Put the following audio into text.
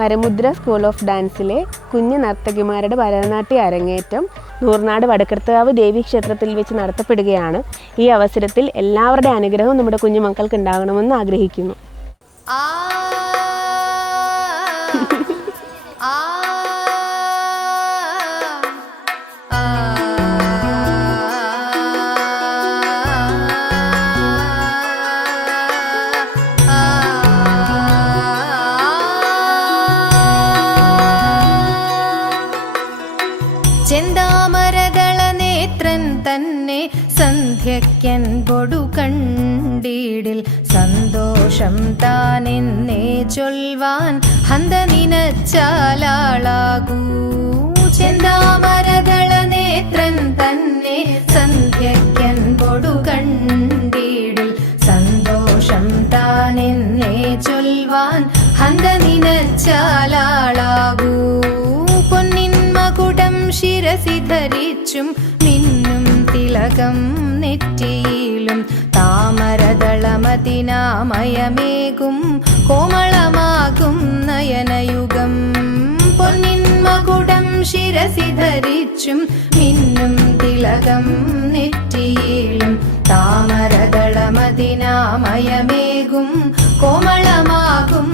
വരമുദ്ര school of ഡാൻസിലെ കുഞ്ഞു നർത്തകിമാരുടെ ഭരതനാട്യ അരങ്ങേറ്റം നൂർനാട് വടക്കർത്തുകാവ് ദേവീക്ഷേത്രത്തിൽ വെച്ച് നടത്തപ്പെടുകയാണ്. ഈ അവസരത്തിൽ എല്ലാവരുടെ അനുഗ്രഹവും നമ്മുടെ കുഞ്ഞുമക്കൾക്ക് ഉണ്ടാകണമെന്ന് ആഗ്രഹിക്കുന്നു. ചെന്താമരദള നേത്രൻ തന്നെ സന്ധ്യയ്ക്കൻ പൊടു കണ്ടീടിൽ സന്തോഷം താനെന്നേ ചൊൽവാൻ ഹന്ത നിനച്ചാലാളാകൂ. ചെന്താമരദള നേത്രൻ തന്നെ സന്ധ്യയ്ക്കൻ പൊടു കണ്ടീടിൽ സന്തോഷം താനെന്നേ ചൊൽവാൻ ഹന്ത നിനച്ചാലാളാകൂ. പൊന്നിൻ മകുടം ശിരസി ധരിച്ചും മിന്നും തിലകം നെറ്റിയിലും താമരദളമതിനാമയമേകും കോമളമാകും നയനയുഗം. പൊന്നിൻ മകുടം ശിരസി ധരിച്ചും മിന്നും തിലകം നെറ്റിയിലും താമരദളമതിനാമയമേകും കോമളമാകും